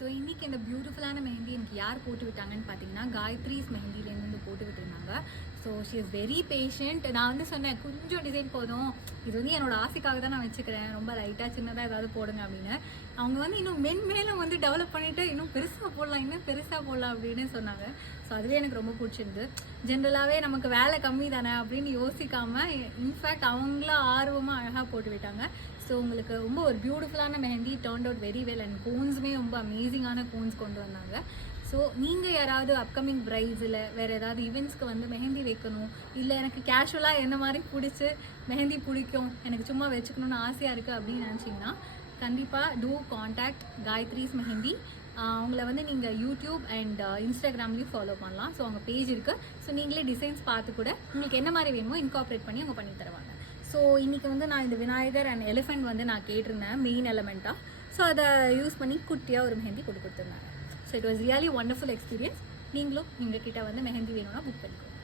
So இன்றைக்கி இந்த பியூட்டிஃபுல்லான மெஹந்தி எனக்கு யார் போட்டு விட்டாங்கன்னு பார்த்தீங்கன்னா காயத்ரிஸ் மெஹந்திலேருந்து போட்டு விட்டுருந்தாங்க. So she is very patient. நான் வந்து சொன்னேன் கொஞ்சம் டிசைன் போதும், இது வந்து என்னோட ஆசைக்காக தான் நான் வச்சுக்கிறேன், ரொம்ப லைட்டாக சின்னதாக ஏதாவது போடுங்க அப்படின்னு. அவங்க வந்து இன்னும் மேலும் வந்து டெவலப் பண்ணிவிட்டு இன்னும் பெருசாக போடலாம் அப்படின்னு சொன்னாங்க. ஸோ அதுவே எனக்கு ரொம்ப பிடிச்சிருந்து. ஜென்ரலாகவே நமக்கு வேலை கம்மி தானே அப்படின்னு யோசிக்காமல் இன்ஃபேக்ட் அவங்களாம் ஆர்வமாக அழகாக போட்டு விட்டாங்க. ஸோ உங்களுக்கு ரொம்ப ஒரு பியூட்டிஃபுல்லான mehndi turned out very well and கோன்ஸுமே ரொம்ப அமேசிங்கான கோன்ஸ் கொண்டு வந்தாங்க. ஸோ நீங்கள் யாராவது அப்கமிங் ப்ரைட்ஸில் வேறு ஏதாவது ஈவெண்ட்ஸ்க்கு வந்து மெஹந்தி வைக்கணும், இல்லை எனக்கு கேஷுவலாக என்ன மாதிரி பிடிச்சி மெஹந்தி பிடிக்கும், எனக்கு சும்மா வச்சுக்கணுன்னு ஆசையாக இருக்குது அப்படின்னு நினச்சிங்கன்னா கண்டிப்பாக டூ காண்டாக்ட் காயத்ரிஸ் மெஹந்தி. அவங்கள வந்து நீங்கள் யூடியூப் அண்ட் இன்ஸ்டாகிராம்லேயும் ஃபாலோ பண்ணலாம். ஸோ அவங்க பேஜ் இருக்குது. ஸோ நீங்களே டிசைன்ஸ் பார்த்து கூட உங்களுக்கு என்ன மாதிரி வேணுமோ இன்கார்பரேட் பண்ணி அவங்க பண்ணி தருவாங்க. ஸோ இன்றைக்கி வந்து நான் இந்த விநாயகர் அண்ட் எலிஃபெண்ட் வந்து நான் கேட்டிருந்தேன் மெயின் எலமெண்ட்டாக. ஸோ அதை யூஸ் பண்ணி குட்டியாக ஒரு மெஹந்தி கொடுத்துருந்தாங்க. So it was really wonderful experience. நீங்களும் எங்கள் கிட்ட வந்து மெஹந்தி வேணும்னா புக் பண்ணிக்கோங்க.